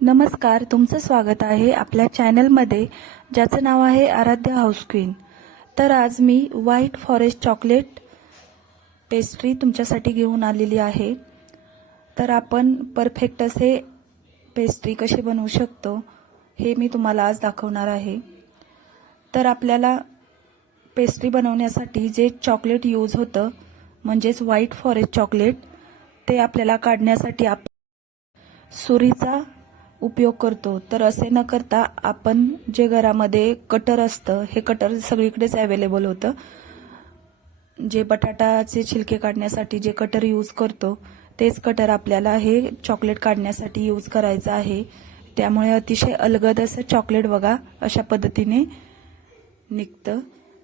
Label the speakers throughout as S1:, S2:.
S1: नमस्कार तुमचं स्वागत आहे आपल्या चॅनलमध्ये ज्याचं नाव आहे आराध्य हाऊस क्वीन. तर आज मी व्हाईट फॉरेस्ट चॉकलेट पेस्ट्री तुमच्यासाठी घेऊन आलेली आहे. तर आपण परफेक्ट असे पेस्ट्री कशी बनवू शकतो हे मी तुम्हाला आज दाखवणार आहे. तर आपल्याला पेस्ट्री बनवण्यासाठी जे चॉकलेट यूज होतं म्हणजेच व्हाईट फॉरेस्ट चॉकलेट ते आपल्याला काढण्यासाठी आप सुरीचा उपयोग करतो. तर असे न करता आपण जे घरामध्ये कटर असतं हे कटर सगळीकडेच अवेलेबल होतं. जे बटाटाचे छिलके काढण्यासाठी जे कटर यूज करतो तेच कटर आपल्याला हे चॉकलेट काढण्यासाठी यूज करायचं आहे. त्यामुळे अतिशय अलगद असं चॉकलेट बघा अशा पद्धतीने निघतं.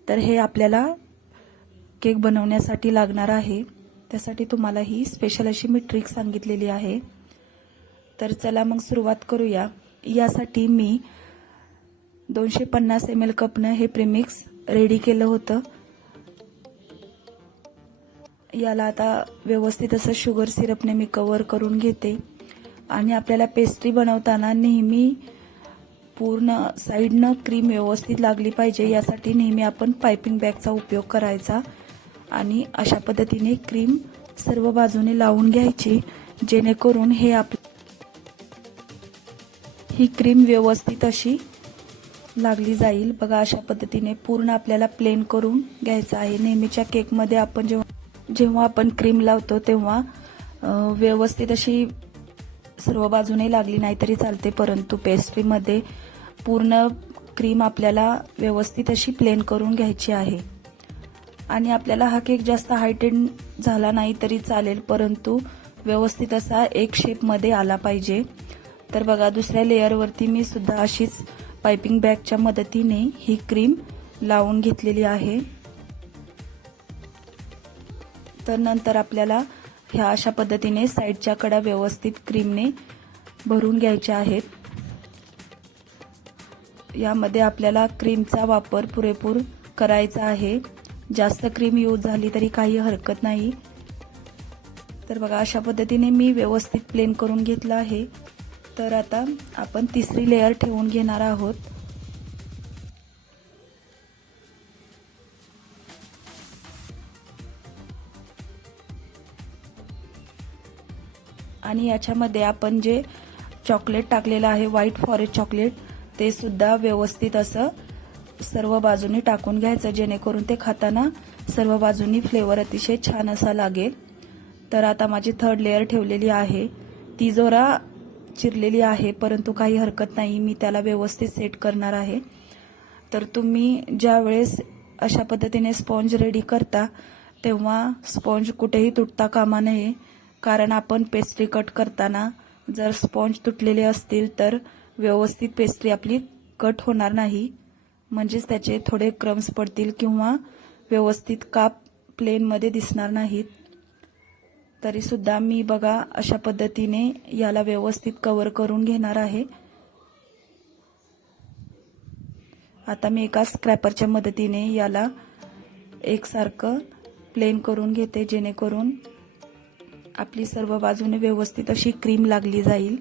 S1: तर हे आपल्याला केक बनवण्यासाठी लागणार आहे. त्यासाठी तुम्हाला ही स्पेशल अशी मी ट्रिक सांगितलेली आहे. तर चला मग सुरुवात करूया. यासाठी मी दोनशे पन्नास एम एल कपनं हे प्रिमिक्स रेडी केलं होतं. याला आता व्यवस्थित असं शुगर सिरपने मी कवर करून घेते. आणि आपल्याला पेस्ट्री बनवताना नेहमी पूर्ण साईडनं क्रीम व्यवस्थित लागली पाहिजे. यासाठी नेहमी आपण पायपिंग बॅगचा उपयोग करायचा. आणि अशा पद्धतीने क्रीम सर्व बाजूने लावून घ्यायची. जेणेकरून हे आप ही क्रीम व्यवस्थित अशी लागली जाईल. बघा अशा पद्धतीने पूर्ण आपल्याला प्लेन करून घ्यायचं आहे. नेहमीच्या केकमध्ये आपण जेव्हा जेव्हा आपण क्रीम लावतो तेव्हा व्यवस्थित अशी सर्व बाजूने लागली नाही तरी चालते. परंतु पेस्ट्रीमध्ये पूर्ण क्रीम आपल्याला व्यवस्थित अशी प्लेन करून घ्यायची आहे. आणि आपल्याला हा केक जास्त हायटेड झाला नाही तरी चालेल. परंतु व्यवस्थित असा एक शेपमध्ये आला पाहिजे. तर बघा दुसऱ्या लेअरवरती मी सुद्धा अशीच पायपिंग बॅगच्या मदतीने ही क्रीम लावून घेतलेली आहे. तर नंतर आपल्याला ह्या अशा पद्धतीने साईडच्या कडा व्यवस्थित क्रीमने भरून घ्यायच्या आहेत. यामध्ये आपल्याला क्रीमचा वापर पुरेपूर करायचा आहे. जास्त क्रीम यूज झाली तरी काही हरकत नाही. तर बघा अशा पद्धतीने मी व्यवस्थित प्लेन करून घेतलं आहे. तर आता आपण तिसरी लेअर ठेवून घेणार आहोत. आणि याच्यामध्ये आपण जे चॉकलेट टाकलेलं आहे व्हाईट फॉरेस्ट चॉकलेट ते सुद्धा व्यवस्थित असं सर्व बाजूनी टाकून घ्यायचं जेणेकरून ते खाताना सर्व बाजूनी फ्लेवर अतिशय छान असा लागेल. तर आता माझी थर्ड लेअर ठेवलेली आहे. ती जोरा चिरलेली आहे परंतु काही हरकत नाही. मी त्याला व्यवस्थित सेट करणार आहे. तर तुम्ही ज्या वेळेस अशा पद्धतीने स्पॉन्ज रेडी करता तेव्हा स्पॉन्ज कुठेही तुटता कामा नये. कारण आपण पेस्ट्री कट करताना जर स्पॉन्ज तुटलेले असतील तर व्यवस्थित पेस्ट्री आपली कट होणार नाही. म्हणजेच त्याचे थोडे क्रम्स पडतील किंवा व्यवस्थित काप प्लेनमध्ये दिसणार नाहीत. तरी सुद्धा मी बघा अशा पद्धतीने याला व्यवस्थित कवर करून घेणार आहे. आता मी एका स्क्रॅपरच्या मदतीने याला एकसारखं प्लेन करून घेते जेणेकरून आपली सर्व बाजूने व्यवस्थित अशी क्रीम लागली जाईल.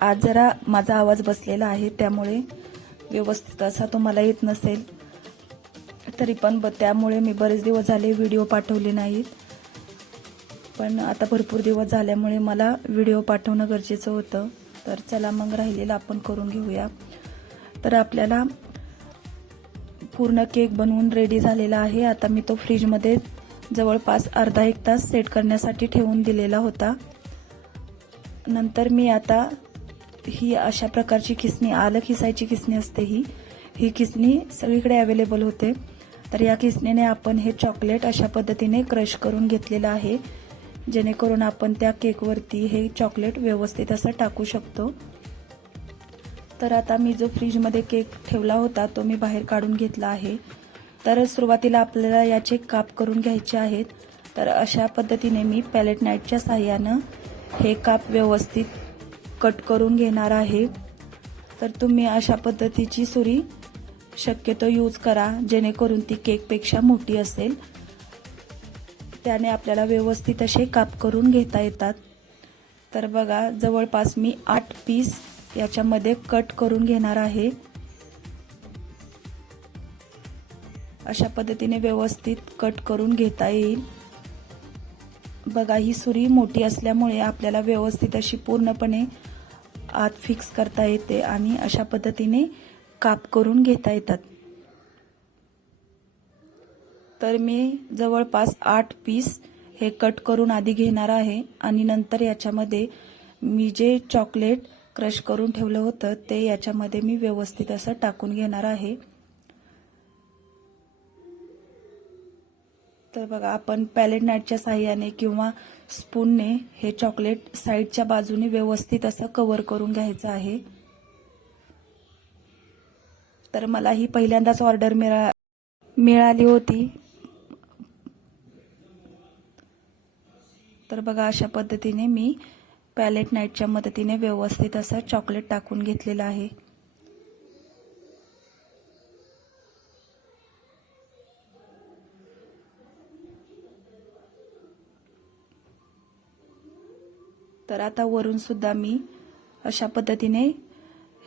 S1: आज जरा माझा आवाज बसलेला आहे त्यामुळे व्यवस्थित असा तुम्हाला येत नसेल. तरी पण ब त्यामुळे मी बरेच दिवस झाले व्हिडिओ पाठवले नाहीत. पण आता भरपूर दिवस झाल्यामुळे मला व्हिडिओ पाठवणं गरजेचं होतं. तर चला मग राहिलेलं आपण करून घेऊया. तर आपल्याला पूर्ण केक बनवून रेडी झालेला आहे. आता मी तो फ्रीजमध्ये जवळपास अर्धा एक तास सेट करण्यासाठी ठेवून दिलेला होता. नंतर मी आता ही अशा प्रकारची किसणी आलं खिसायची किसणी असते ही. ही किसणी सगळीकडे अवेलेबल होते. तर या किसणीने आपण हे चॉकलेट अशा पद्धतीने क्रश करून घेतलेलं आहे. जेणेकरून आपण त्या केकवरती हे चॉकलेट व्यवस्थित असं टाकू शकतो. तर आता मी जो फ्रीजमध्ये केक ठेवला होता तो मी बाहेर काढून घेतला आहे. तर सुरुवातीला आपल्याला याचे काप करून घ्यायचे आहेत. तर अशा पद्धतीने मी पॅलेट नाईटच्या साह्यानं हे काप व्यवस्थित कट करून घेणार आहे. तर तुम्ही अशा पद्धतीची सुरी शक्यतो यूज करा जेणेकरून ती केकपेक्षा मोठी असेल. त्याने आपल्याला व्यवस्थित असे काप करून घेता येतात. तर बघा जवळपास मी आठ पीस याच्यामध्ये कट करून घेणार आहे. अशा पद्धतीने व्यवस्थित कट करून घेता येईल. बघा ही सुरी मोठी असल्यामुळे आपल्याला व्यवस्थित अशी पूर्णपणे आत फिक्स करता येते आणि अशा पद्धतीने काप करून घेता येतात. तर मी जवळपास आठ पीस हे कट करून आधी घेणार आहे आणि नंतर याच्यामध्ये मी जे चॉकलेट क्रश करून ठेवलं होतं ते याच्यामध्ये मी व्यवस्थित असं टाकून घेणार आहे. तर बघा आपण पॅलेट नाईटच्या साह्याने किंवा स्पूनने हे चॉकलेट साईडच्या बाजूने व्यवस्थित असं कवर करून घ्यायचं आहे. तर मला ही पहिल्यांदाच ऑर्डर मिळा मिळाली होती. तर बघा अशा पद्धतीने मी पॅलेट नाईटच्या मदतीने व्यवस्थित असं चॉकलेट टाकून घेतलेलं आहे. तर आता वरून सुद्धा मी अशा पद्धतीने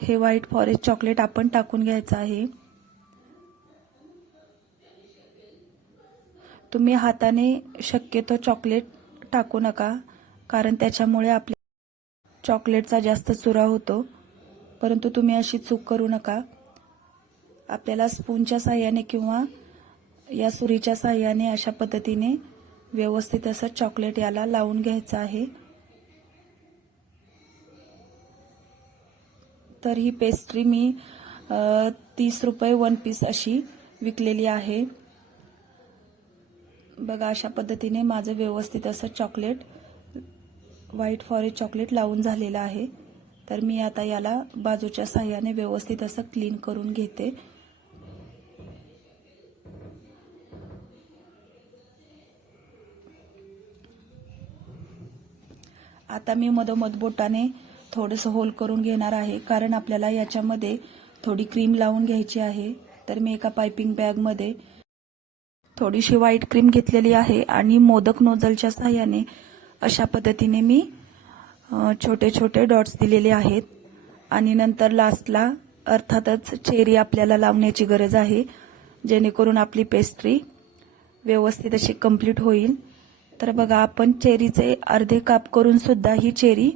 S1: हे व्हाईट फॉरेस्ट चॉकलेट आपण टाकून घ्यायचं आहे. तुम्ही हाताने शक्यतो चॉकलेट टाकू नका कारण त्याच्यामुळे आपल्या चॉकलेटचा जास्त चुरा होतो. परंतु तुम्ही अशी चूक करू नका. आपल्याला स्पूनच्या साह्याने किंवा या सुरीच्या साह्याने अशा पद्धतीने व्यवस्थित असं चॉकलेट याला लावून घ्यायचं आहे. तर ही पेस्ट्री मी तीस रुपये वन पीस अशी विकलेली आहे. बघा अशा पद्धतीने माझं व्यवस्थित असं चॉकलेट व्हाईट फॉरेस्ट चॉकलेट लावून झालेलं आहे. तर मी आता याला बाजूच्या साह्याने व्यवस्थित असं क्लीन करून घेते. आता मी मधोमध बोटाने थोडंसं होल करून घेणार आहे. कारण आपल्याला याच्यामध्ये थोडी क्रीम लावून घ्यायची आहे. तर मी एका पायपिंग बॅगमध्ये थोडीशी व्हाईट क्रीम घेतलेली आहे आणि मोदक नोझलच्या सहाय्याने अशा पद्धतीने मी छोटे छोटे डॉट्स दिलेले आहेत. आणि नंतर लास्टला अर्थातच चेरी आपल्याला लावण्याची गरज आहे. जेणेकरून आपली पेस्ट्री व्यवस्थित अशी कंप्लीट होईल. तर बघा आपण चेरीचे अर्धे काप करून सुद्धा ही चेरी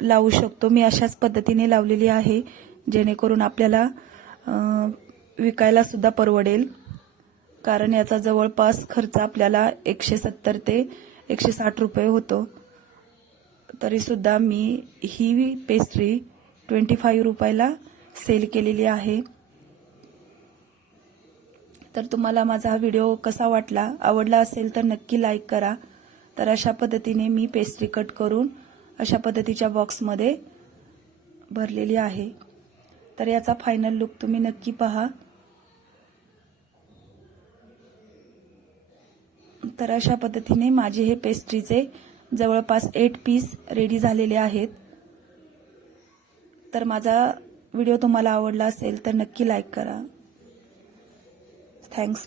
S1: लावू शकतो. मी अशाच पद्धतीने लावलेली आहे जेणेकरून आपल्याला विकायला सुद्धा परवडेल. कारण याचा जवळपास खर्च आपल्याला एकशे सत्तर ते एकशे साठ रुपये होतो. तरीसुद्धा मी ही पेस्ट्री ट्वेंटी फाईव्ह रुपयाला सेल केलेली आहे. तर तुम्हाला माझा हा व्हिडिओ कसा वाटला आवडला असेल तर नक्की लाईक करा. तर अशा पद्धतीने मी पेस्ट्री कट करून अशा पद्धतीच्या बॉक्समध्ये भरलेली आहे. तर याचा फायनल लुक तुम्ही नक्की पहा. तर अशा पद्धतीने माझे हे पेस्ट्रीचे जवळपास एट पीस रेडी झालेले आहेत. तर माझा व्हिडिओ तुम्हाला आवडला असेल तर नक्की लाईक करा. थँक्स